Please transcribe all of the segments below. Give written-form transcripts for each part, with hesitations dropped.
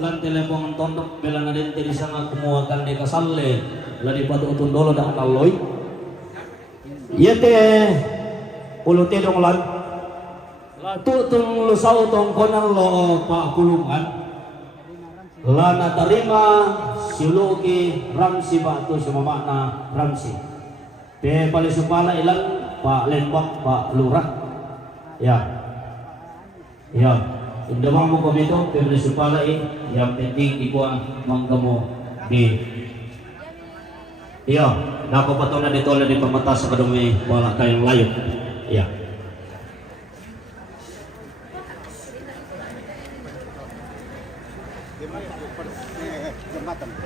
lan telepon tondok bela na din tiri sana kumuakan di kasalle la di batu utun dolo da analoy yete uluti dong lan tutong lusaw tong konang lo pa kulungan lana tarima siluki ramsi batu sumamana ramsi pe pali supala ilang pak lembak pak lurah ya indamang mo kami ito pe pali supala yang penting ikuan mangkamo di nako patona dito di pamata sa kadumi wala kayong layo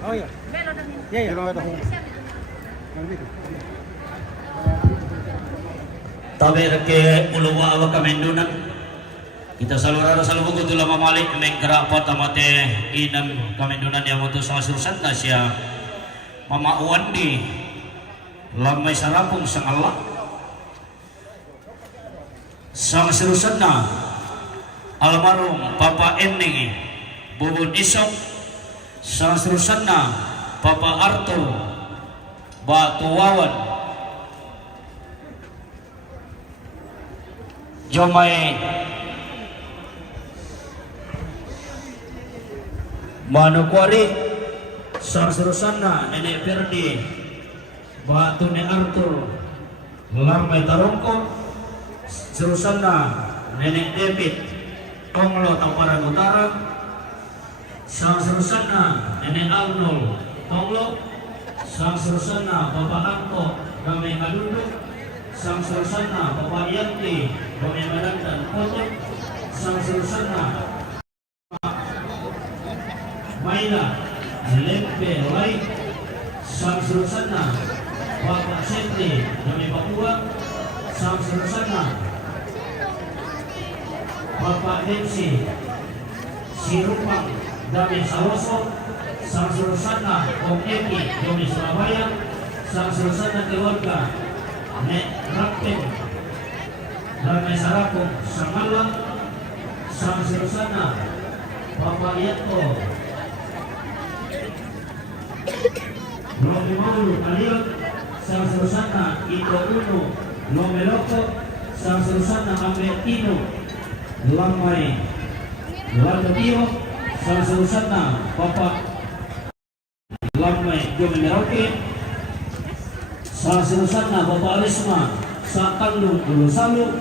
Oh iya. Iya. Tabi ke uluwa awa kamendunan kita salurara salubugo tu lama malik neng kerapat amate inan kamendunan yang utus sa surusan na siya mamauan di lamay sarapong sang Allah sang surusan na almarhum Papa Enning Bubun Isok sang surusan na Papa Arthur Batuwawan Jomay Manokwari sang surusan na Nenek Verdi Batu ne Arthur Lamay Tarongko surusan na Nenek David Tonglo Tamparan Utara sang surusan na Nenek Arnold Tonglo sang surusan na Bapak Anto Ramai Madunduk sang surusan na Bapak Yanti Ramai Madantan Kotok sang surusan na Maila Lempe Lai sang surusan na Bapak Senti Ramai Papua sang surusan na Bapak Densi Sirupang Dami Sawoso sang surusan na Om Eki Dami Surabaya sang surusan na keluarga Nek Rapin Ramai Sarapong Samalang sang surusan na Bapak Yato Romi Maulu Kalion sang surusan na Ito Uno Lomeloko sang surusan na Ambetino Lamay Latio sang surusan na Bapak Lamay Jome Merauke sang surusan na Bapak Alisma sa Tandung Ulusalu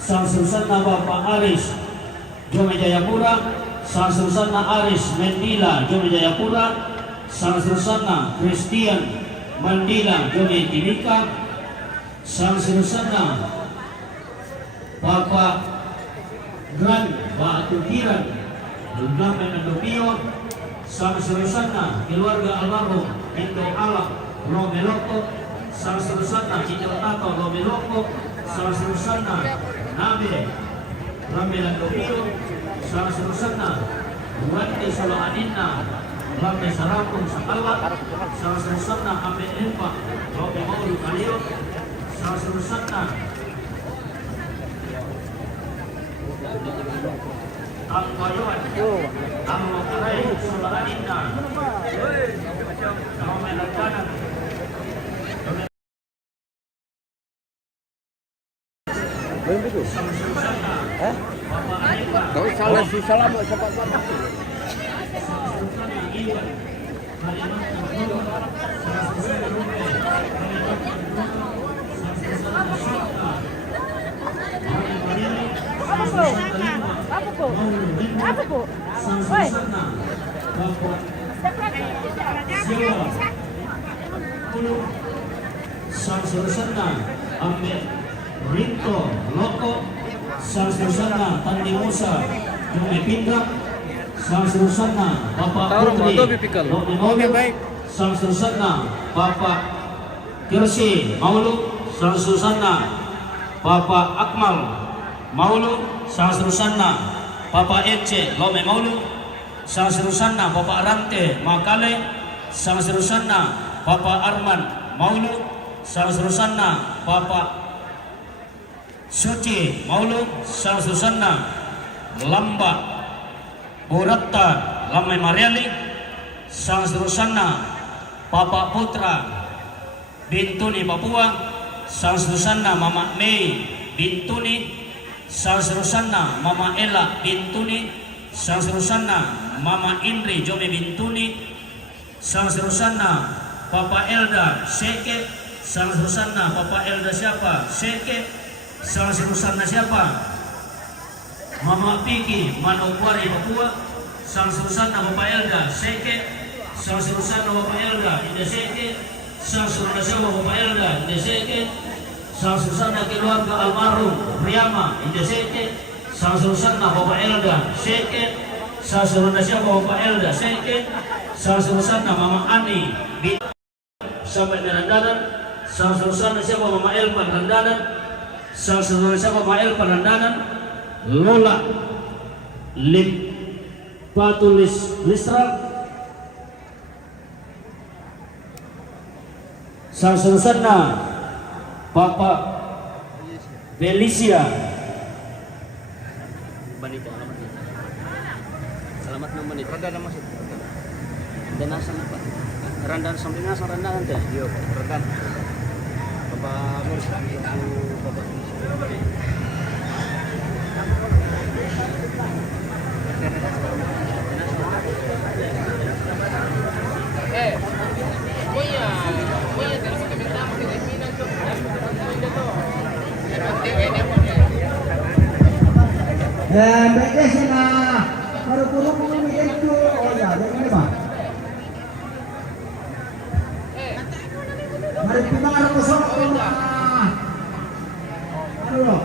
sang surusan na Bapak Aris Jome Jayapura sang surusan na Aris Mendila Jome Jayapura sang surusan na Christian Mandila Jome Timika sang surusan na Bapak Gran Batu Kiran Lamay Nandopio sang surusan na keluarga almarhum Indo Alam Romeloko sang surusan na Cicil Tato Romeloko sang surusan na Nabe Ramai Nandopio sang surusan na Wandi Solo Adina Lamay Sarapong Sakala sang surusan na Ame Empa Robe Maulu Kalio sang surusan na Ang Bayon Ang Makaray Solo Adina Ramai Lagkanan sang surusan na Bapak Aipa Kau salah si salah mau sempat apa? Apa po? Apa po? Oi. sang surusan na Ambe Rinto Loko sang surusan na Tandi Musa Jumi Pindrak sang surusan na Bapak Putri Lodi baik sang surusan na Bapak Kirsi Maulu sang surusan na Bapak Akmal Maulu sang surusan na Bapak Ece Lome Maulu sang surusan na Bapak Rante Makale sang surusan na Bapak Arman Maulu sang surusan na Bapak Suci Maulu sang surusan na Lamba Buratta Lamai Mariali, sang seterusnya Papa Putra Bintuni Papua, sang seterusnya Mama Mei Bintuni, sang seterusnya Mama Ella Bintuni, sang seterusnya Mama Indri Jomi Bintuni, sang seterusnya Papa Elda Seke, sang seterusnya Papa Elda siapa? Seke, sang seterusnya siapa? Mama Piki Manokwari Papua, sang seterusnya Papa Elda Seke, sang seterusnya Papa Elda Inde Seke, sang seterusnya Papa Elda Inde Seke, sang seterusnya keluarga almarhum Riyama Inde Seke, sang seterusnya Papa Elda Seke, sang seterusnya Papa Elda Seke, sang seterusnya Mama Ani sampai Randanan, sang seterusnya siapa Mama Elpan Randanan, sang seterusnya siapa Mama Elpan Randanan, Lola Patulis Listra, sang seterusnya Papa Felicia. Selamat menit. Rendahan masuk. Dan asal apa? Rendahan samping asal rendahan teh. Iya, rendahan. Bapak Nur Bapak mereka sana baru-baru ini itu, oh ya, ini Pak. Mari kita ada kosong aduh loh.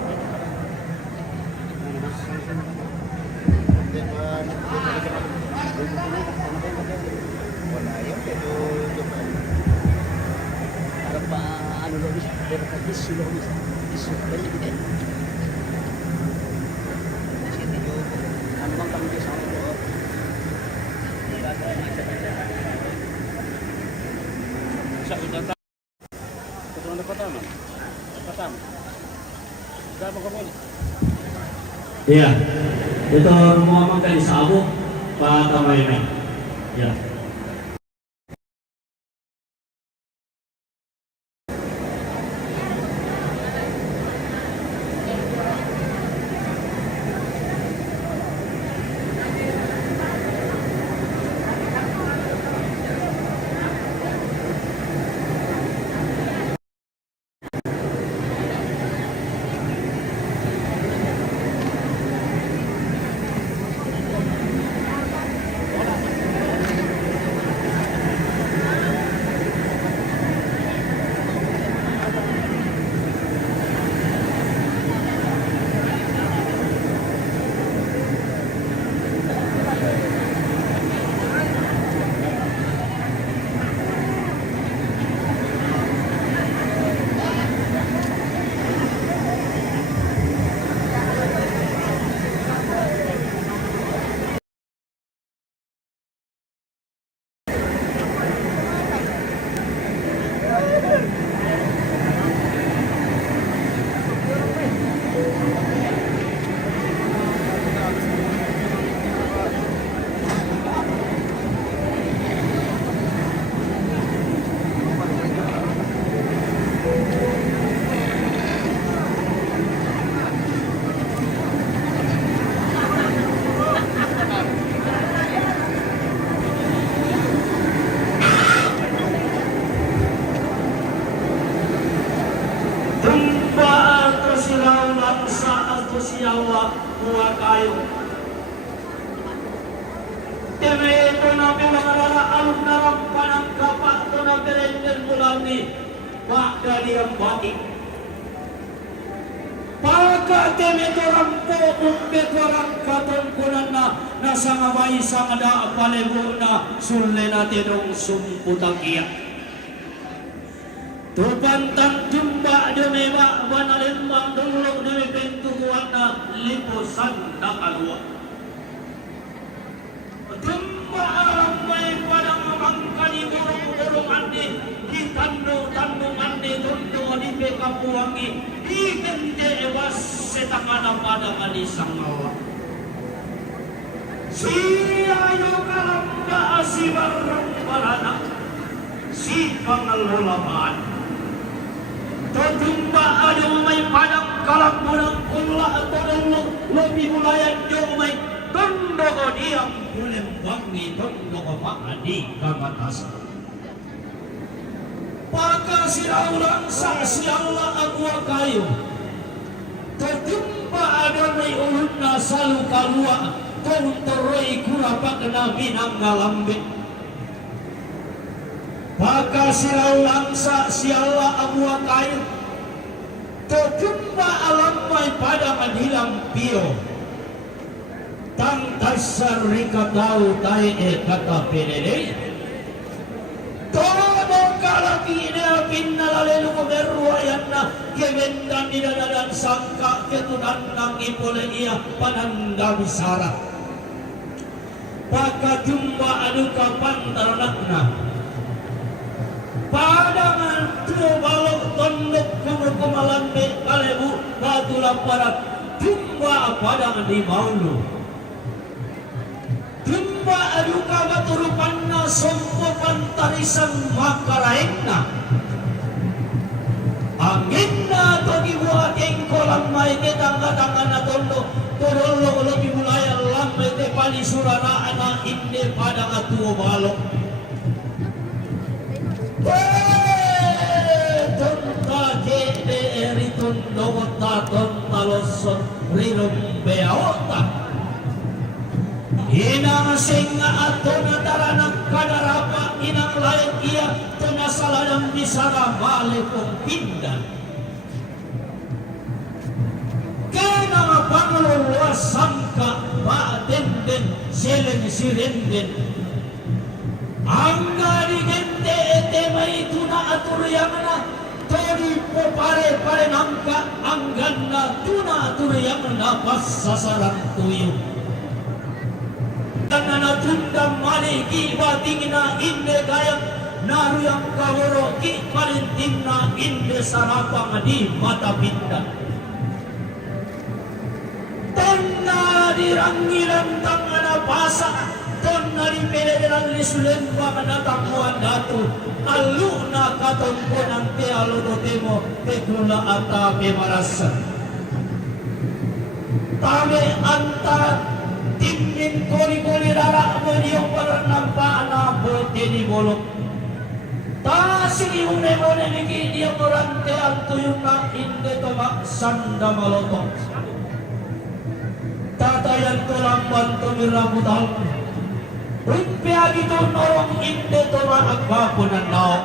Iya, itu mau makan di sabuk Pak Tamayme. Ya. Sulena tenong sumputakia tupantan jumba demeba banalembang dulok demi pintu kuana lipusan nakalua jumba ramai padang mangkani burung andi di tandung andi tundu di pekapuangi di kente ewas setangana pada kali sangawa Siya yung kalamba si barang barana, si pangalulaman. Tutumba ada may padang kalambu ng kunla at tulong lebih mulayan yung may tondo ko diyang kulimbangi tondo ko maadi kamatasan. Pagka sinaulang sa siyala agwa kayo, tutumba ada may ulun na salu kalua, tuntoroy kurapak na minangalambit. Pagka sinaulang sa siyala agwa kayo, tutumba alam may padang hilang piyo. Tang tasar rikatau tae kata penele. Todo kalaki ina pinnalalelu ko berwayan na kebendan dinadadan sangka ketunan ng ipole iya pananda bisara. Pagka jumpa adu kapan taranakna. Padangan tuo balok tondok kumukumalambe kalebu batu lamparat jumpa padangan di maulu. Jumpa aduka baturupanna sompo pantarisan makaraenna. Anginna togi buat engkolam mai te tangga-tangga na tondo torolo lebih mulai lambe te pali surana ana inde padang atuo balok. Tonta jede eritun dogota tonta losot rinum beaota. Inang singa ato na taranang kadarapa inang lain iya tunasaladang bisara bale kong pindan. Kena nga pangluluwas sangka baatenden seleng sirenden. Angga di gente ete may tuna aturiyang na tori po pare nangka anggan na tuna aturiyang na pasasarang tuyo. Tanana tundang maliki bating na inde gayang naruyang kaworo ki palintin na inde sarapang di mata pinda. Tonna dirangilan tangana pasa, tonna di peleran lisulen mga tamuan datu, alu na katompo ng tealo do temo tekula ata pemarasa. Tame anta tingin koli-koli rara mo niyong parang nampana bote ni bolok. Tasing iune-une niki niyong orante ang tuyong na inde toma sanda maloto. Tatayan ko lang banto mirabutal. Rumpia gito norong inde toma agbapunan nao.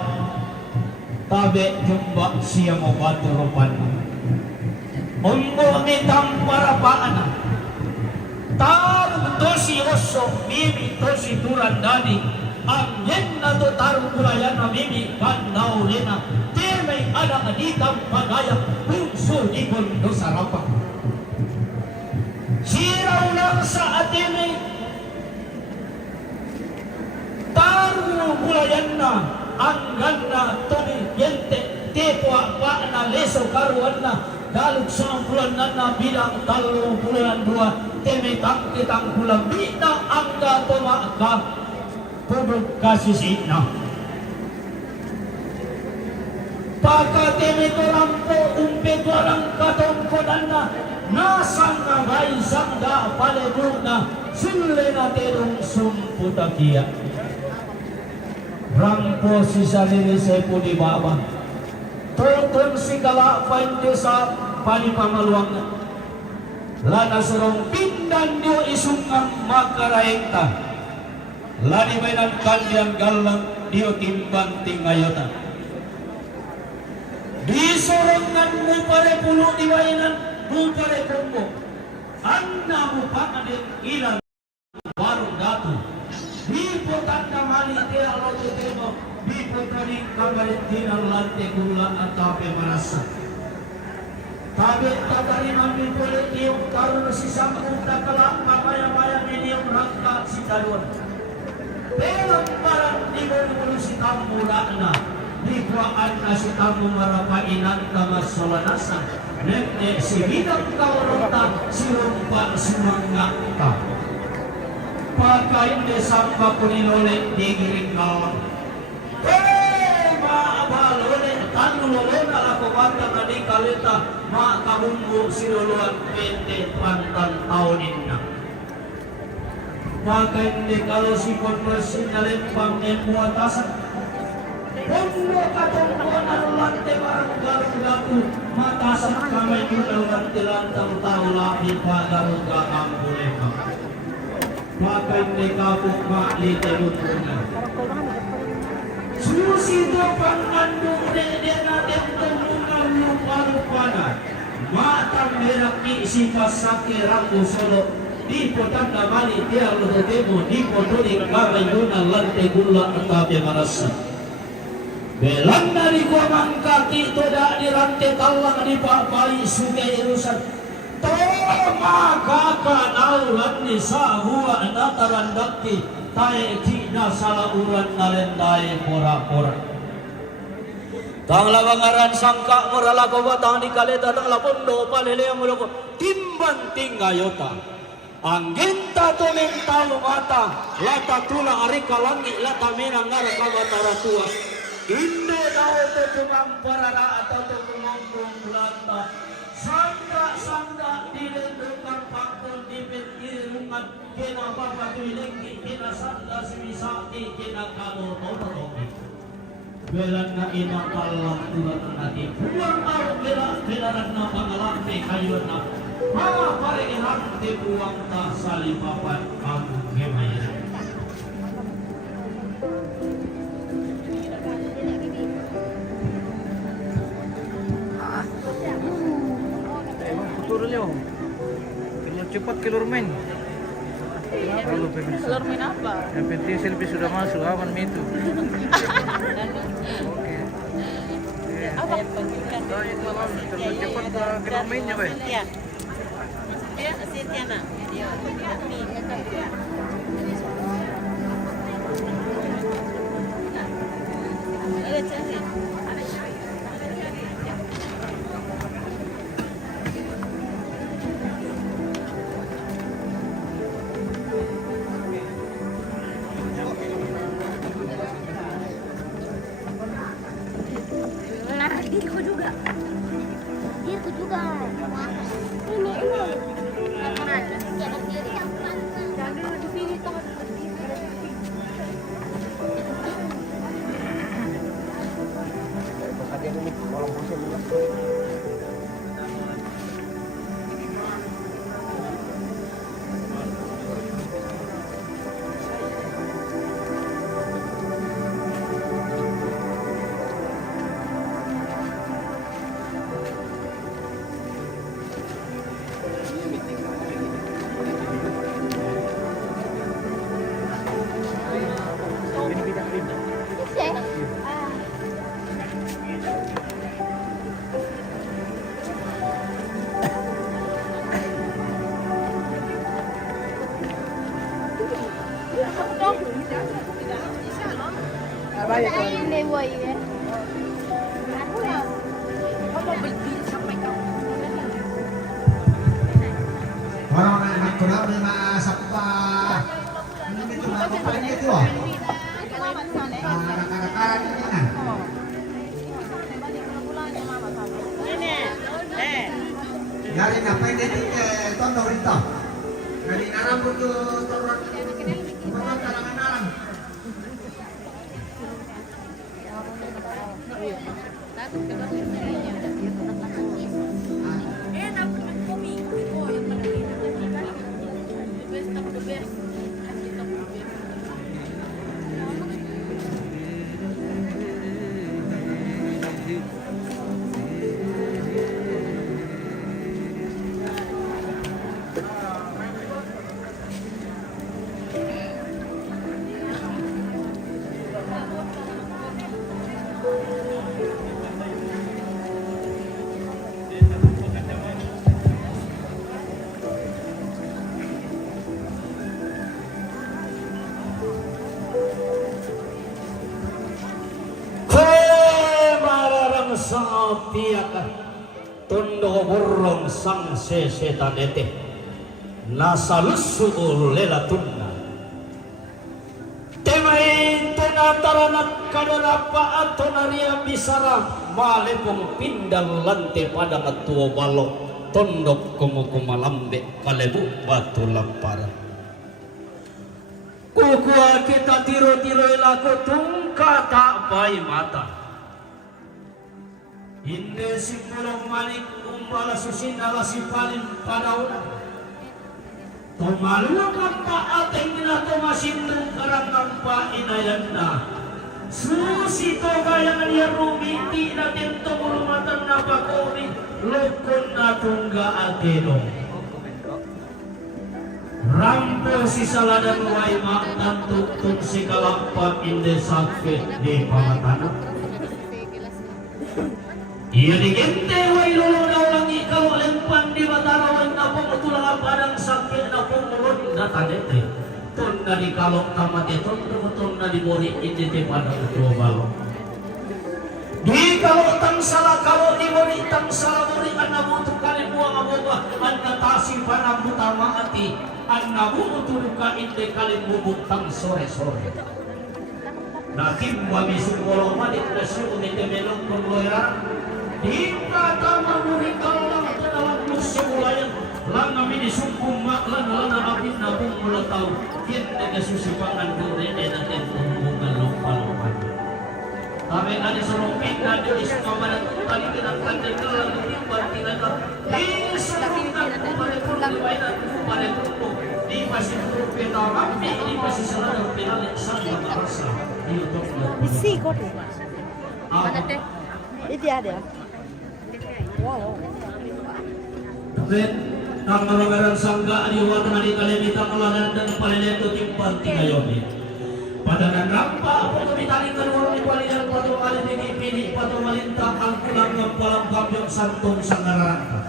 Tabe jumba siya mo baturupan. Ungo mitang parapaan. Tarong tosi oso, mimi tosi turandani. Ang yen na to tarong kulayan na mimi kanao lena. Temay anak aditang pagayang bungso ikon do sarapa. Siraw lang sa atinay. Tarong kulayan na. Ang ganda toni yente. Tepwa pa na leso karuan na. Dalog sa bulan na bilang 32 temetang kitang bulan bina angga tumaka pudog kasisit na pagka temetorampo umpet walang katongkodan na nasang ngabay sangga palebog na sulle na terong sumputakia rampo si sarili sepo di baba totong si kalapain di sa panipamaluang na lana surong pindan dio isungang makaraekta lani mainan kandiang galang dio timbang tingayota disurongan mo pare pulo di mainan mo pare kumbo anda mo panganin ilang barong datu bipo tanda mali te alo te temo bipo taning kamarintinan lante gula at tape marasa. Tabi tatari namin kulit iyong karoon si Samung takala mamaya-maya niyong rangka si Talon. Pero parang di mo si Tamura na likwaan na si Tamu marapainan na masolanasan. Nene si Bidang Kaurota si Rumpa Sumangga ka. pagkain de sangka punilole digiring kawan. Maabalole tanulole na ako bata na di kalita makabunggo sinuluan pente pantan taunin na. Pagkain de kalau si konversi na lempang emuatasan. Pundo katungkuan ang lante barang garong-gato matasan kamay kudang lantang tao lapit pagarong-ga ang buleka. Pagkain de kapok maklite lutunan. Susido pangandung de natin tungtungan yung parupanan. Matang merak isipas sakirang usolo. Di po tanda mali tiar lututemo. Di po tuling kamay doon lante gula at tabi marasa. Belang dari gua mangkaki tidak dirantai talang di papai sungai irusan. Toma kakak naulan ni sahua nataran dakti tae kina salah uran nalendai pora-pora. Tang lawangaran sangka muralago batang di kaleta tang lapondo palele muloko timban tingayota. Anggenta to mentalo mata lata tulang arika langi lata menang ngaraka bataratua. Inde daw to tumamparara atau to tumangkong lata. Sangga dilendungkan pakul di pinggirungan kena bapak tuilengi kena sangga simisaki kena kado tototoki. Belan na inang palang tulan natin. Buang araw belaran na pangalampi kayo na. Mga parehan di buwang ta sa lipapan ang gemayan. Turun cepat keluar main. Keluar main apa? Yang penting selfie sudah masuk, aman itu. Oke. Apa yang penting? Terlalu cepat keluar mainnya, Bay. Iya. Ya, Sitiana. Iya. Ada cari. Diriku juga. Ini. Jangan diri yang jangan di sini toh. Ini boy ya. Aku ya. Kamu beli sampai kamu. Orang anak kurang lima sabta. Ini cuma apa ini itu? Anak-anak ini kan. Dari apa ini tondor itu? Dari rambut tu turun. Bukan kalangan. sang piaka tondo burung sang sesetan ete nasalusu lela tunna sinataranak kadarapa atau naria bisara malepong pindal lante pada matua balok tondok kumalambe kalebu batu lamparan. Kukua kita tiro-tiro ilaku tungka tak bayi mata. Inde si pulong manik umbala susin ala si palin pada una. Tomaluang nampa ateng minato masindong karang nampa inayan na. Susi to gaya niya rumiti na tinto murumatan na pakoni lokon na tungga atenong. Rampo si saladan way maktan tuktong si kalapap inde sakit di pamatanong. Iya digente way lolo daw lang ikaw lempan di matarawan na pong tulang padang sakit na pong mulon na tanete. Ton na di kalok tamate ton na di bori indi di padang utuwa balok. Di kalok tang salah kalok di bori tang salah bori an nabuto kalibuang aboba an natasi panang butama ati an nabuto ka indi kalibubuk tang sore-sore. Nakim wami sumbolong madik na siyo ni temelong pengloyang hingga tama murikal lang dalam musuh lang kami disumpung maklan lana abid na pong mulataw kin nagasusipangan dure natin hubungan lupa-lupa kami kani surumpin na di isumaman at kalikinan kandil ka lang itimban tinata di surumpin kumarepun liwainan kumarepun di pasipun pinawami di pasisaladang pinalit sa makarasa di utok na Isi kok. Mana teh? Itu ada. Wow. Kapit, ang marangaran sangga adiwatan na di kalimita kalanan dan palileto timpan tingayomi. Padanan rampa ako tumitaling kaluang ni palihan pato kalimini pili pato malintang ang kulang ng palang kamyong santong sangaranta.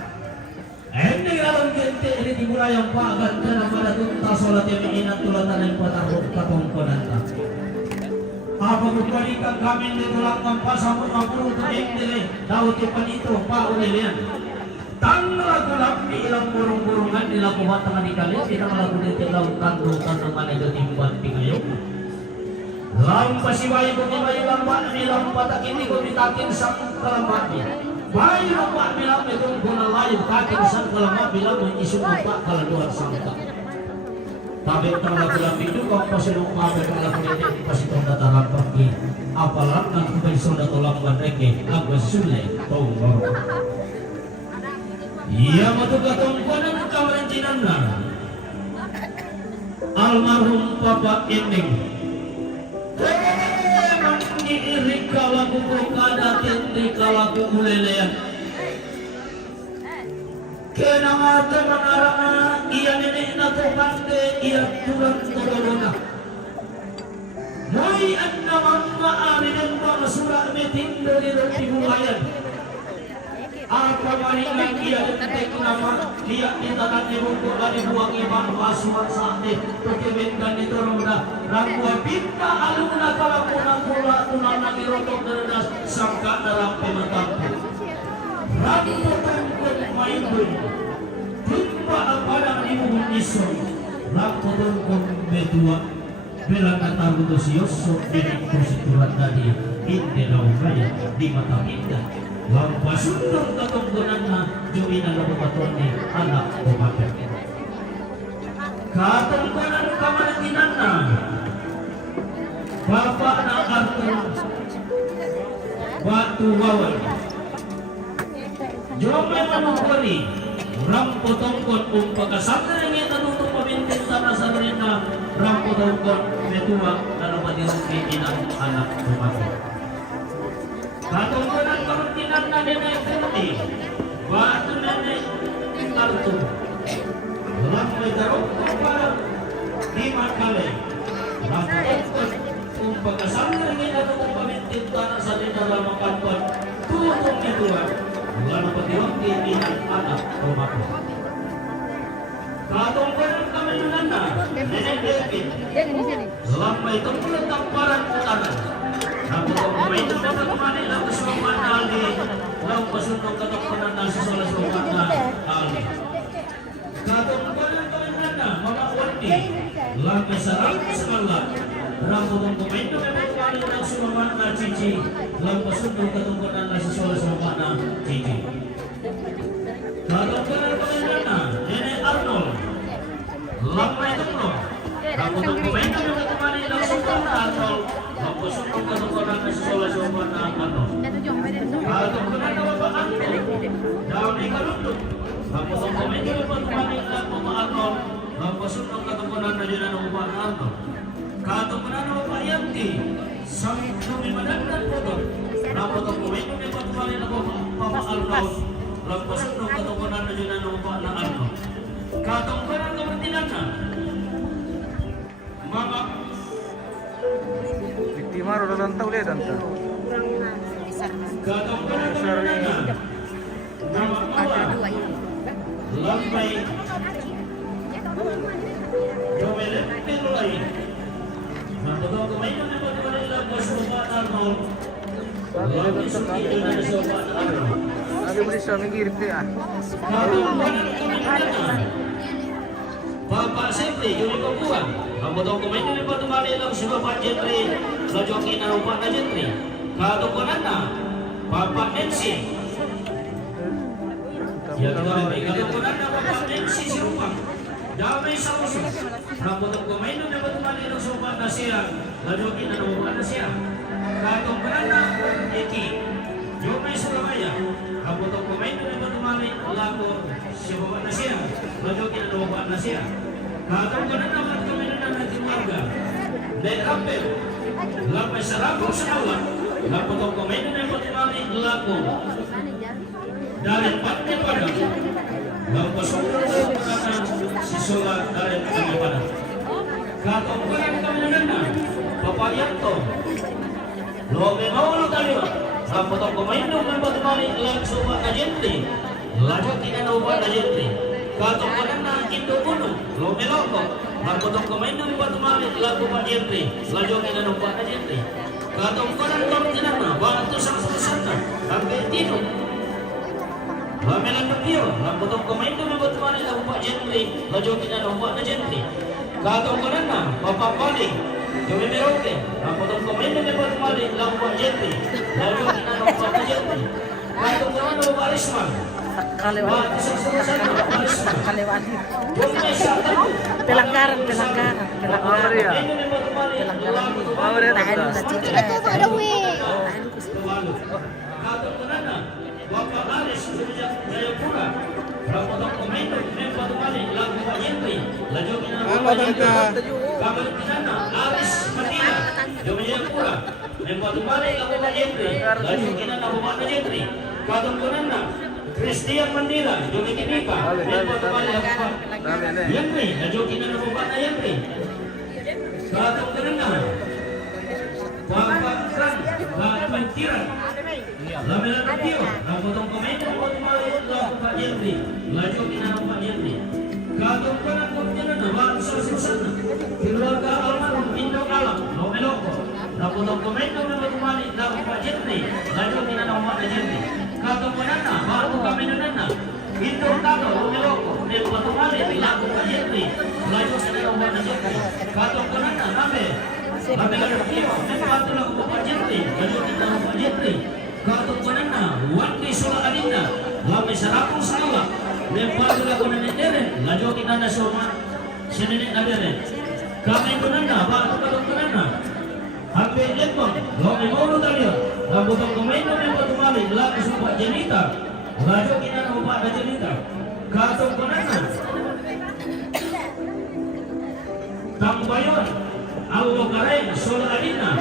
Hindi alam gente ini dimulai yang pagan dan pada tuntas salat yang ingat tulatan yang patarok patong konanta. Apa kembalikan kami di tulang kampasa mengapuru terengdele daud panito paulilian. Tangla gulap di ilang burung-burungan dilakukan tengah dikali tidak melakukan tilaw kandung mana itu timban tingayok. Lampa si bayi bumi bayi lampa di lampa tak ini kau ditakin sang kelamatnya. Bayi lampa bilang itu guna lain takin sang kelamat bilang mengisu mata kalau dua sangka. Tapi tengah gulap itu kau pasti lupa berkala kuliah pasti tanda tangan pergi. Apalah nanti besok datang lamban reke aku sulit tolong. Iya matu katongkonan kawan cinana almarhum Papa Ending mandi iri kalaku kada tindi kalaku mulelean kena mata manarama iya nenek na to pande iya turang tolona moi anna mamma aridan pa surah metindo di roti mulayan apa maringan ia detek nama lihat di tangan ibu dari buang iman pasuan sate pekebengkan itu roda rangua pinta aluna kalapuna pula tunana dirotok deras sangka dalam pemetampu ragu tengkut maibun timba apadang ibu ison ragu tengkut betua bela kata butuh siosok ini konstituan tadi inde naukaya di mata indah lampa sundong katunggunan na juwi na labukaton ni anak pemapet. Katunggunan kamaratinan na Bapak na Arthur Batu Wawan Jome manukuri rampo tongkot pagkasama na nga natutup pamintin tanah sa rin na rampo tongkot metuwa na napadirong kikinang anak pemapet. Katunggunan kamaratinan na nenek Fenty Batu nenek Arthur lang may darong para lima kali nakatungkot kung pagkasama rin na itong pamintin tanah sa rin na lamakanpan tutong ituwa wala na patiwang kikinang anak pemapet. Katunggunan kamaratinan na nenek David lang may tungkulan tamparan utanan. Namun may tumatang Manila kesukaan ali lang pasundong katungkulan na sa solas-sukan na ali. Katungkulan kamaratinan na mga wandi lang may sarap sa kalat. Rambutong kumain na may mga tumali ng sumamat na Cici. Lampasun ng katungkulan na si Sola sumamat na Cici. Katungkulan pangalanan na Nene Arnold. Lampay Tunglo. Kaputong komento ng katumali ng sumamat na Arnold. Lampasun ng katungkulan na si Sola sumamat na Arnold. Katungkulan na Bapak Daun Ikalundok. Kaputong komento ng katumali ng Mama Arnold. Lampasun ng katungkulan na Juna ng Bapak Arnold. Katungkulan ng Bapak Yanti. Sang lumimanan dan kotor. Napotong komento ng katumali ng Bapak Arnold. Lampasun ng katungkulan na Juna ng Bapak Arnold. Katungkulan kepentingan na Mama Biktima udah lantau deh tante. katungkulan kepentingan na Mama Awa Lampai Jomelet Pirulai. Napotong komento ng katumali ng Bapak Arnold. Lampasun ng Juna ng Bapak Arnold. Ada beli suami kirim deh ah. Bapak Sentri, Juni Kompuan. Kapotong komento ng patumali lang si Bapak Jentri. Lajoki na rupa na Jentri. Katungkulan na Bapak Nancy. Ya kami katungkulan na Bapak Nancy si Rupang. Damay sa usos. Kapotong komento ng patumali lang si Bapak Nasya. Lajoki na rupa na siya. Katungkulan na Eki. Jomay Surabaya. Kapotong komento ng patumali lako si Bapak Nasya. Lajoki na rupa na siya. Katungkulan na komento ng ating warga. Dan kapel. Lampai sarapong sa awa. Kapotong komento ng patumali lako. Dari Patnya Padang. Bapak Sokong si Sola dari Patnya Padang. Katungkulan kemenangan na Bapak Yanto. Lobe Maulu Talima. Kapotong komento ng patumali langsung Pak Najentri. Lajoki na rupa na Jentri. Katungkulan na Indo Puno, Lobe Loko. Kapotong komento ng patumali laku Pak Jentri. Lajoki na rupa na Jentri. Katungkulan kemenangan na Batu Sang Susana. Sampai Tino. Bamelan Pio, kapotong komento ng patumali laku Pak Jentri. Lajoki na rupa na Jentri. Katungkulan na Bapak Paling. Jomi Meroke, kapotong komento ng patumali laku Pak Jentri. Lajoki na rupa na Jentri. Katungkulan na Bapak Risman. Batu Sang Susana Bapak Risman. Jomay Sataku. Pelanggaran. Apa dia? Apa dia tante? Ito tuh ada weh. Katungkulan na Bapak Aris Jayapura. Kapotong komento ng patumali laku Pak Jentri. Lajoki na rupa na Jentri. Kapotong na Aris Matila. Jomi Jayapura. Ng patumali laku Pak Jentri. Lajoki na rupa na Jentri. Katungkulan na Christian Mandila. Jomi Kinika. Ng patumali laku Pak Jentri. Lajoki na rupa na Jentri. Katungkulan na Bapak Kran Bapak Tiran. Lamelan Pio. Kapotong komento ng patumali laku Pak Jentri. Lajoki na rupa Jentri. Katungkulan kemenangan na Batu Susana. Keluarga almarhum Indo Alam. Lobe Loko. Kapotong komento ng patumali laku Pak Jentri. Lajoki na rupa na Jentri. Katungkulan na Batu Kamenanan na Indo Kato. Lobe Loko. Ng patumali laku Pak Jentri. Lajoki na rupa na Jentri. Katungkulan na Nabe. Lamelan Pio. Ng Batu laku Pak Jentri. Lajoki na rupa Jentri. Katungkulan na Wandi Sola Adinda. Lamay sarapong sa awa. Lempar laku na Nenderen. Lajoki na na Soma. Sininin Aderen. Kamenanan na Batu Katungkulan na Hampir Lempang. Lobe Maulu Talima. Kapotong komento ng patumali laku sa Pak Jenita. Lajoki na rupa na Jenita. Katungkulan na Tambayon. Allo Kareng Sola Adina.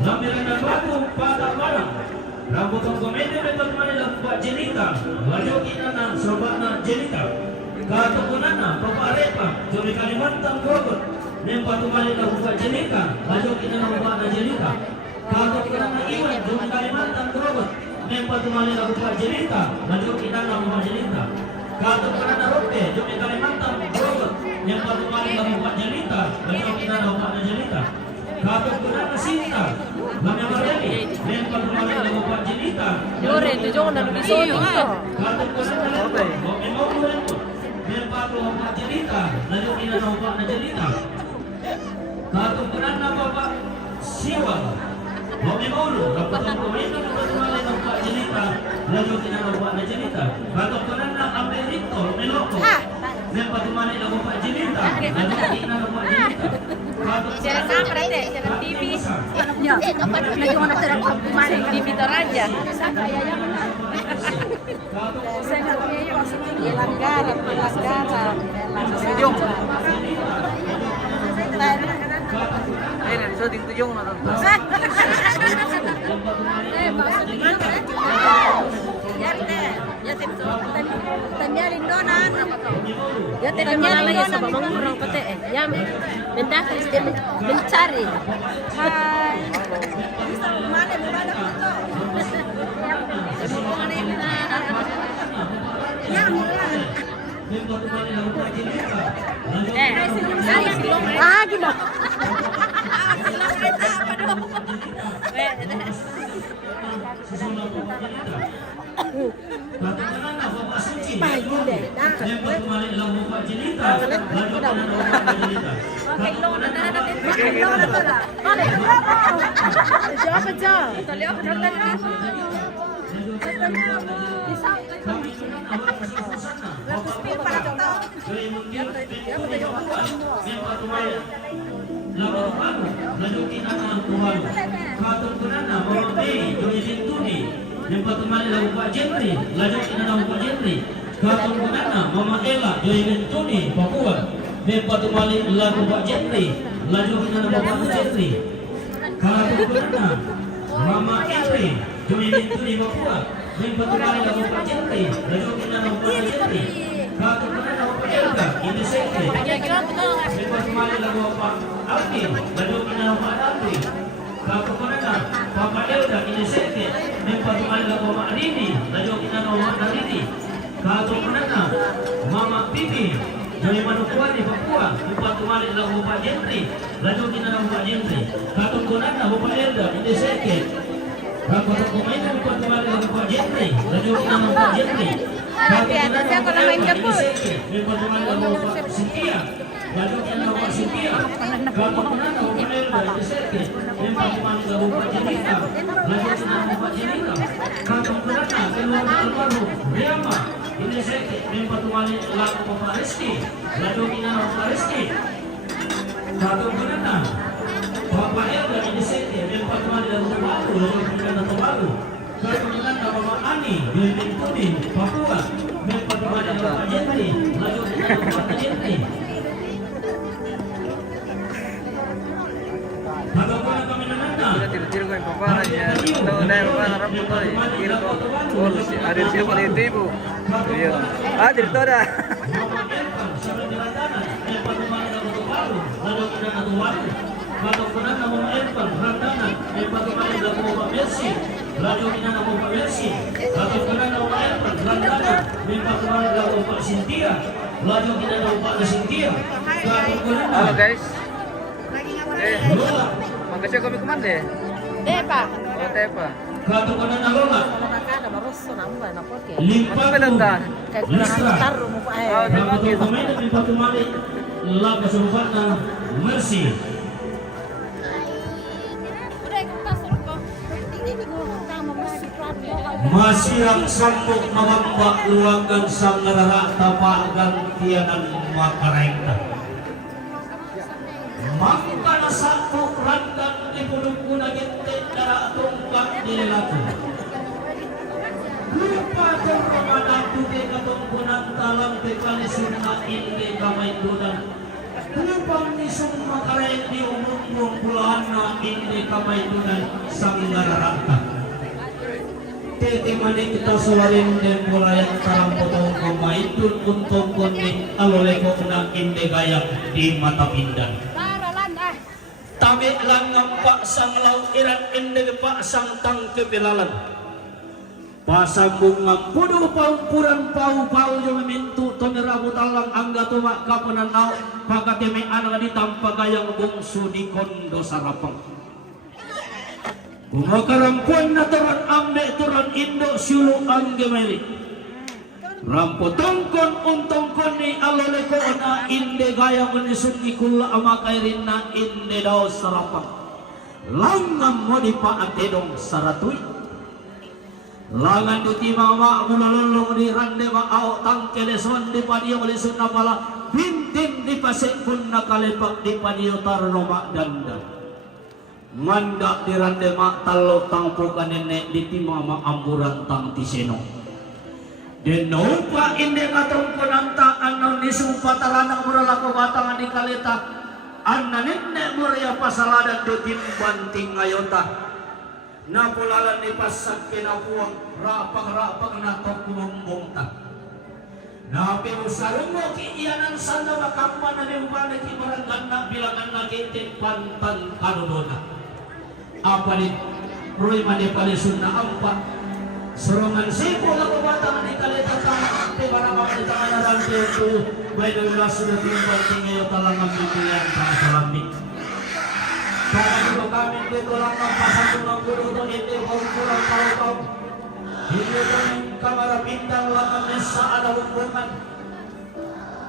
Lampiran na Batu Patang Barang. Kapotong komento ng patumali laku Pak Jenita. Lajoki na soba na Jenita. Katungkulan na Bapak Repa. Jomi Kalimantan Bogor. Ng patumali laku Pak Jenita. Lajoki na rupa na Jenita. Katungkulan na Iwan. Jomi Kalimantan Bogor. Ng patumali laku Pak Jenita. Lajoki na rupa Jenita. Katungkulan na Rope. Jomi Kalimantan Bogor. Ng patumali laku Pak Jenita. Lajoki na rupa na Jenita. Katungkulan na Sinta. Lamia Mariani. Ng patumali laku Pak Jenita. Loren, itu jangan ada di sini. Katungkulan na Lento. Lobe Maulu Lento. Ng patumali Pak Jenita. Lajoki na rupa na Jenita. Katungkulan na Bapak Siwal. Bumi Maulu, Kaputan Komendo Tumali ng Pak Jelita, lalo kinanawa na Jelita. Katukunan na Amerito, Meloko. Nempa tumali ng Pak Jelita, lalo kinanawa Jelita. Jangan sampai deh, jangan TV. Ya, TV Toraja. Pelanggaran. Syuting 7 na to. Ya ternyata lagi sama orang pete. Ya mendaki dia mencari. Hai. Bisa mana ada foto. Ya mulai. Gimana? Yang patumali lagu Pak Jentri, laju kinana Pak Jentri. Katungkunana Mama Ella Joy Bentuni Papua. Yang patumali lagu Pak Jentri, laju kinana Pak Jentri. Katungkunana Mama Ella Joy Bentuni Papua. Yang patumali lagu Pak Jentri, laju kinana Pak Jentri. Katungkunana Pak Elga ini sekte. Yang patumali lagu Pak Alki, laju kinana Pak Alki. Katungkunana Papa Elga ini sekte. Patumali lagu Mama Rini, laju kinana Mama Rini. Katungkunana Mama Pipi, dari Manokwari Papua. Patumali lagu Pak Jentri, laju kinana Pak Jentri. Katungkunana Bapak Elda ini sekte. Katungkunana patumali lagu Pak Jentri, laju kinana Pak Jentri. Katungkunana Bapak Elda ini sekte. Patumali lagu Pak Sintia, laju kinana Pak Sintia. Katungkunana Bapak Elda ini sekte. Patumali lagu Pak Jelita, laju kinana Pak Jelita. Katungkunana keluarga almarhum Riyama ini sekte. Patumali lagu Bapak Rizki, laju kinana Bapak Rizki. Katungkunana Bapak Elda ini sekte. Patumali lagu Tubalu, laju kinana Tubalu. Katungkunana Mama Ani Joy Bentuni Papua. Patumali lagu Pak Jentri, laju kinana Pak Jentri. Tiro-tiro ko yung papara niya. Ito na yung papara rambut ko eh. Tiro ko. Bolos. Adir siya pala yung tibo. Ayun. Dito na. Katungkunana Mama Elpan Randana, patumali lagu Bapak Mercy, laju kinana Bapak Mercy. Katungkunana Mama Elpan Randana, patumali lagu Bapak Sintia, laju kinana Bapak Sintia. Katungkunana. Halo guys. Lola. Magkasya kami kumande. Depa. O, tepa. Katungkunana Lola. Ano Limpat belanda? Listra. Bakit? Patumali lagu Surufana Mercy. Masih sambuk mengambak luangkan sang nerara tapagan tianan makarengka. Mangkana satu randan di pulukuna gente dara tungkak dilaku. Lupa termana tuke katungkunan talang tekali sunna inde kamay dudan. Lupang ni summa kareng di umum pulana inde kamay dudan sang nerara. Tete manik kita sawarin dan mulayan sarang potong kumaitun untung kuning aloleko unang inde gayak di mata pindan. Tabi lang pak sang laut iran inde pak sang tang kepilalan. Pasambung pudu paupuran pau jo memintu tonera butalang angga tuwa kapanan nau pakateme ana ditampa gayang bungsu di kondo sarapang. Kumakarampuan na turan ambe turan Indo sulu ang gemeli. Rampotongkon untongkon ni aloleko na inde gaya manisun ikula amakairin na inde daw sarapang. Langan mo di pa atedong saratoy. Langan di timama bulalulong di rande maao tangkeleson di padio lisod na pala. Bintin di pasekun na kalepak di padio tarno danda. Manda di rande ma talo tangpo kanene di timama amburan tang tiseno. Denoupa inde katong kunanta anong nisumpa talanang muralako batangan di kalita. Annaninne murya pasaladan do timbanting ngayota. Napulalan ni pasak pinapuang rapak-rapak na to kumumbong ta. Napiusarong mo kiiyanan sana makampan na nimbalik ibarangan na bilangan na kitin pantan kanunona. Apa ni Roy manipalisun na ampa. Surungan sipo na kubatang ni kalitatang di para makalitangan na ranti ito. May nula sudah timbanting ngayon talangan bibiyan sa salamik. Kaya dito kami dito lang ang pasakong ng guruto hindi kurang tao-tao. Hindi kami kamarapindang laman sa alawang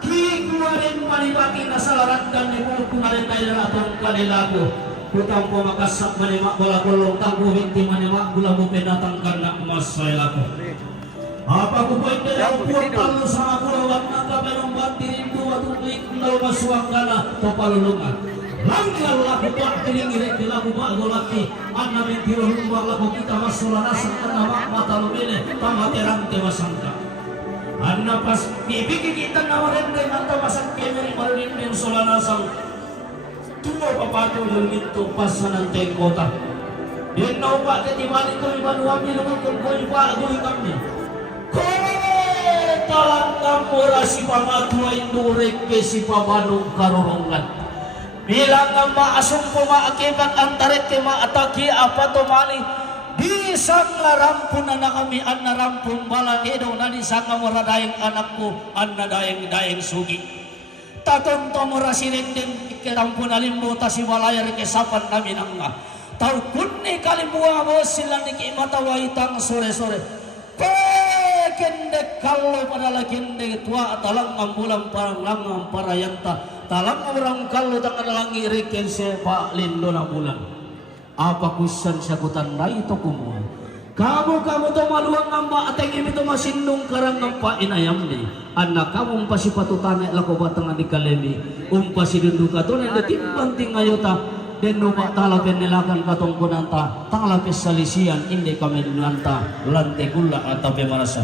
kikuwarin malibaki na sa larandan ni Kukumarin tayo na atong kanilago. Kutang po makasak manimak wala kulong tanggo hindi manimak gula mo pinatangkan na masaya ko. Apa ko po ito yung putalo sa makulawan na kamerong bandirin po at ulit na maswang ka na papalulungan. Langgal laku pak tiring-iring di laku pak golaki an namin tirulumbar laku kita masulanasan kanamak mata lumine tamaterang tewasangka. An napas bibiki kita nawarin dengan tamasan kemeri malunin sulanasang. Tumo papato yung ito pasanan teng kota. Din na upa ketibalik ko ibanuami lumukong ko iba-agoy kami. Talang kamura si pamatuay nurek ke si pamanong karurungan. Bilang ang maasong pumaakibat ang tarit ke maataki apa to mali. Bisang narampun na kami an narampun balakedo na di saka moradayang anakku an nadayang sugi. Taton to morasirin din kirampun alimbo ta si walayar kesapan kami nang nga. Tau kunni kalibuang mo sila ni kimatawaitang sore-sore. Kende kalau pada kende tua talang ambulan parang langang parayanta talang orang kalau tangan langi reken sepa lindo na bulan. Apa kusan sakutan na ito kumu? Kamu to maluang ngamba ateng imi to masindong karang ngamba inayam di. Anak kamu pasi patutane lako batangan di kalemi. Pasi dunduka to na timbanting ngayota. Den nupak talapen nilakan katong kunanta talapis salisian indi kami nanta lantai gula atau pemarasa.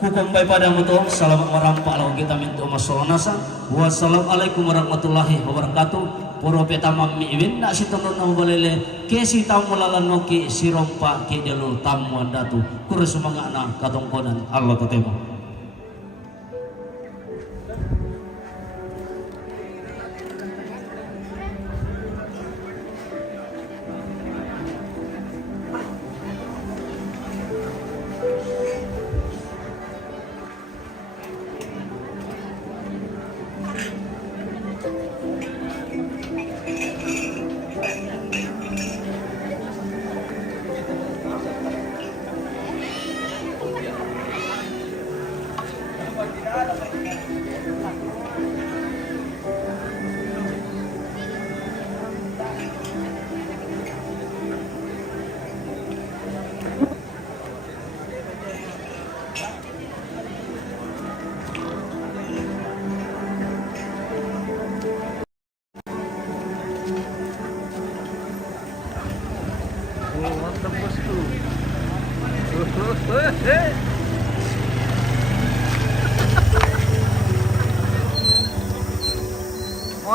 Kukumbay padamu to salamat marampak lawan kita minto masolonasa. Wassalamualaikum warahmatullahi wabarakatuh. Puro peta mami iwin na si tonon na balele kesi tamu lalanoki si rompa ke delu tamu andatu kurus mga na katong kunan Allah tatemo.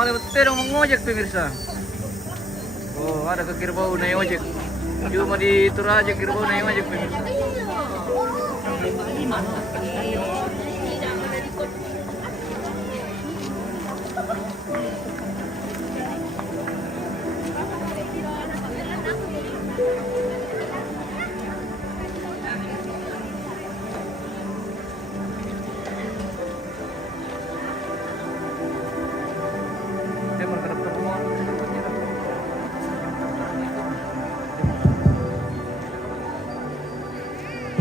Ada betul yang mengojek pemirsa. Oh, ada ke Kirbau naik ojek. Cuma di Toraja Kirbau naik ojek pemirsa.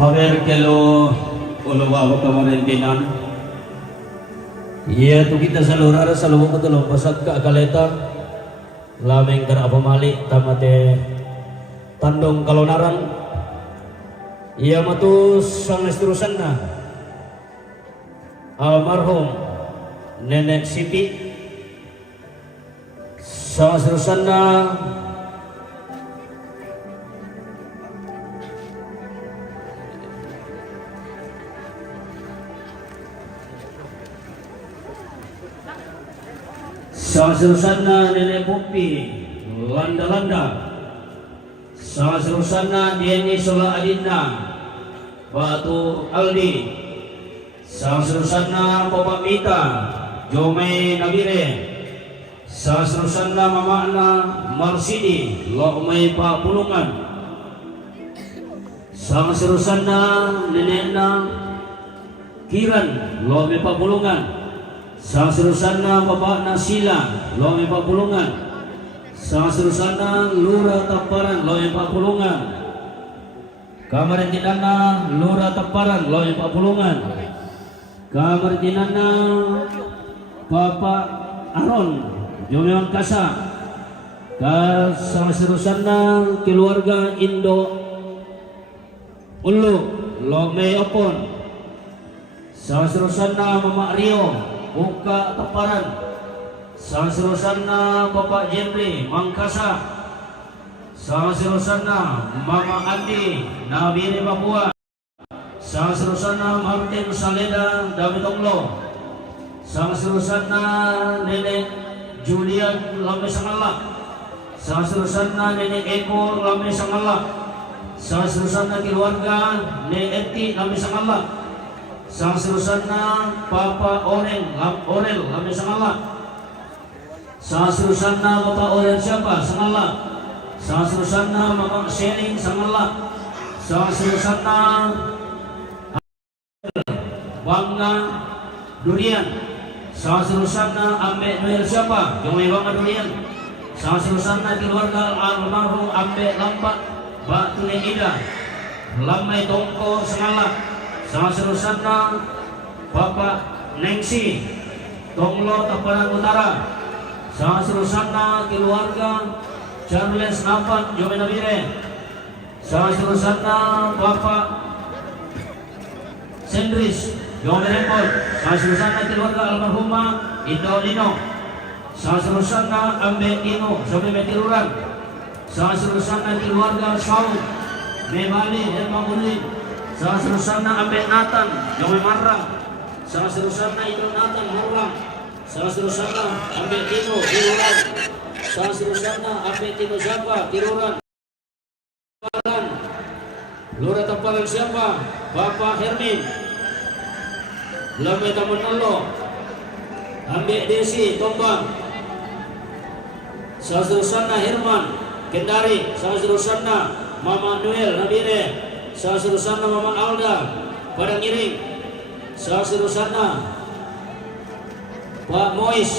Haber kelo ulawa kamarin tinan. Iya tu kita salurara salubong ko tulong pasag ka kaleta. lameng kana pamali tamate Tandong Kalonaran ia matus sang istrusanna almarhum Nenek Siti sang istrusanna sang istrusanna Nenek Popi Landa-Landa sang istrusanna Dieni Sola Adinda Batu Aldi sang istrusanna Bapak Mita Jome Nabire sang istrusanna Mamana Marsidi Lokmai Papulungan sang istrusanna Nenekna Kiran Lokmai Papulungan sang istrusanna Bapakna Sila Lokmai Papulungan sang istrusanna Lurah Taparan Loe Papulungan Kamarintinana Lurah Taparan Loe Papulungan Kamarintinana Bapak Aron Jome Mangkasa sang istrusanna keluarga Indo Ulu Loe Opon sang istrusanna Mama Rio Buka Taparan sang istrusanna Bapak Jemri Mangkasa sang istrusanna Mama Andi Nabire Papua sang istrusanna Martin Saleda Damitonglo sang istrusanna Nenek Julian Lame Sangalak sang istrusanna Nenek Eko Lame Sangalak sang istrusanna keluarga Nenek Eti Lame Sangalak sang istrusanna Papa Orel Lame Sangalak sang istrusanna Bapak Orel siapa Sangalak sang istrusanna Mama Sheling Sangalak sang istrusanna Bangga Durian sang istrusanna Ambe Noel siapa Jomai Bangga Durian sang istrusanna keluarga almarhum Ambe Lampak Batu Ida Lamai Tongko Sangalak sang istrusanna Bapak Nengsi Tonglo Tapanan Utara sang istrusanna keluarga Charles Napan Jome Nabire sang istrusanna Bapak Sendris Jome Rempol sang istrusanna keluarga almarhumah Indo Lino sang istrusanna Ambe Ino Sobe Metiruran sang istrusanna keluarga Saud Mebali Herma Ulin sang istrusanna Ambe Nathan Jome Marang sang istrusanna Indo Nathan Marang sang istrusanna Ambe Tino Tiruran sang istrusanna Ambe Tino siapa Tiruran Lurah Tamparan siapa Bapak Hermin Lame Tamanalo Ambe Desi Tombang sang istrusanna Herman Kendari sang istrusanna Mama Noel Nabire sang istrusanna Mama Alda Padang Iring sang istrusanna Pak Mois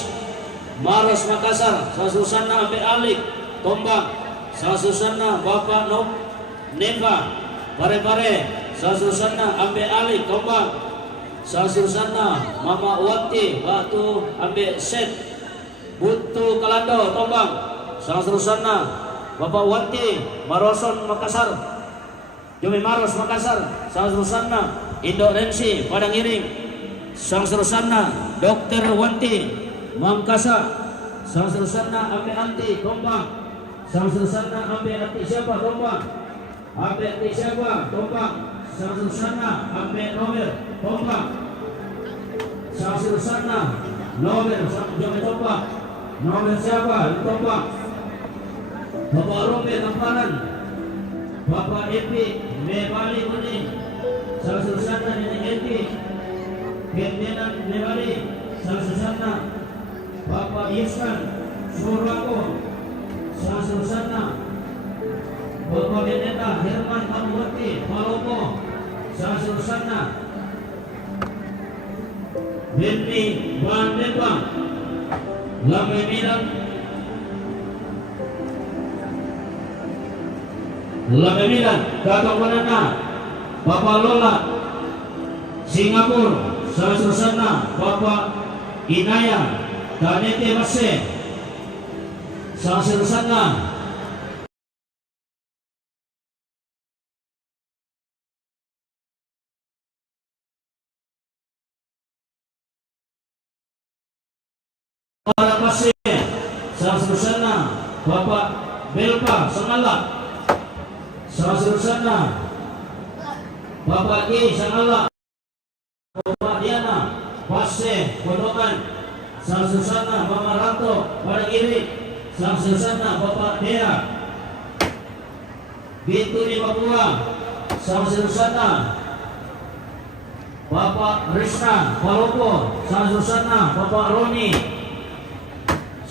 Maros Makassar sang istrusanna Ambe Alik Tombang sang istrusanna Bapak Neva Pare-pare sang istrusanna Ambe Alik Tombang sang istrusanna Mama Wati Batu Ambe Set Butu Kalando Tombang sang istrusanna Bapak Wati Maroson Makassar Jome Maros Makassar sang istrusanna Indo Rensi Padang Iring sang istrusanna Dr. Wanti Mangkasa sang istrusanna Ambe Anti Tombang sang istrusanna Ambe Anti siapa Tombang Ambe Anti siapa Tombang sang istrusanna Ambe Nobel Tombang sang istrusanna Nobel Jome Tombang Nobel siapa Tombang Bapak Rombe Tamparan Bapak Epi Mebali Kuning sang istrusanna Nenek Epi Kendenan Mebali sang istrusanna Bapak Yusman Surako sang istrusanna Bapak Pendeta Herman Kabuwati Palopo sang istrusanna Benny Bandembang Lame Milang Lame Milang Kakak Wanana Bapak Lola Singapura sang istrusanna Bapak Inaya Danete Mase seterusnya para pasien, seterusnya Bapak Belpa Sangala, seterusnya Bapak Ki Sangala, Bapak Diana Pasien Kodongan, seterusnya Bapak Ranto Padagiri, seterusnya Bapak Dea Bintu di Papua, seterusnya Bapak Rishna Palopo, seterusnya Bapak Roni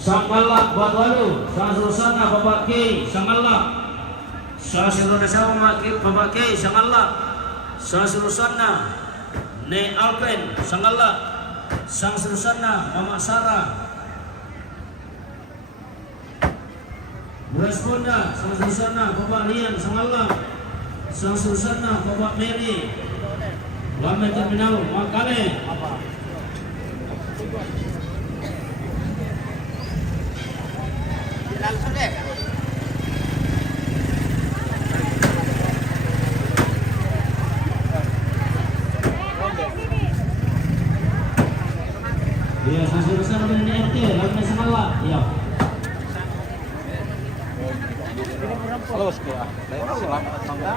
Sangala Batwalu, seterusnya Bapak Ki Sangala, seterusnya Bapak Ki Sangala, seterusnya Ne Alpen Sangala, seterusnya Mama Sarah Responda, seterusnya Bapak Lian Sangala, seterusnya Bapak Mary Wamen Terminal Makale. Langsung deh. Iya, seterusnya Bapak DRT, Wamen Sangala. Iya. Terus ke selamat tangga.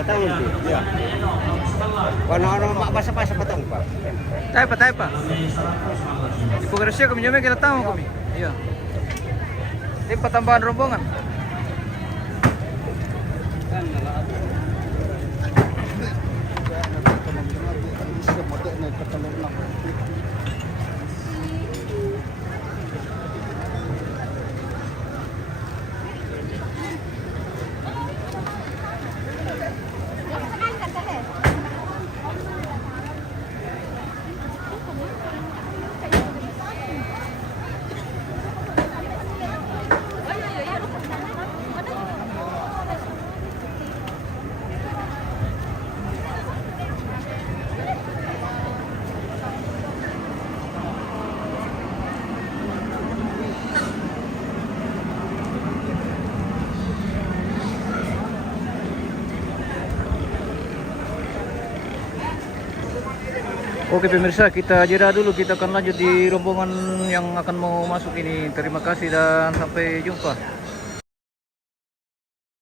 Datang nanti. Iya. Ano mak basa-basa patong pa. Tayo pa. Ipograsya kami nyamay kita tahu kami. Iya. Ini patambahan rombongan. Oke pemirsa, kita jeda dulu, kita akan lanjut di rombongan yang akan mau masuk ini. Terima kasih dan sampai jumpa.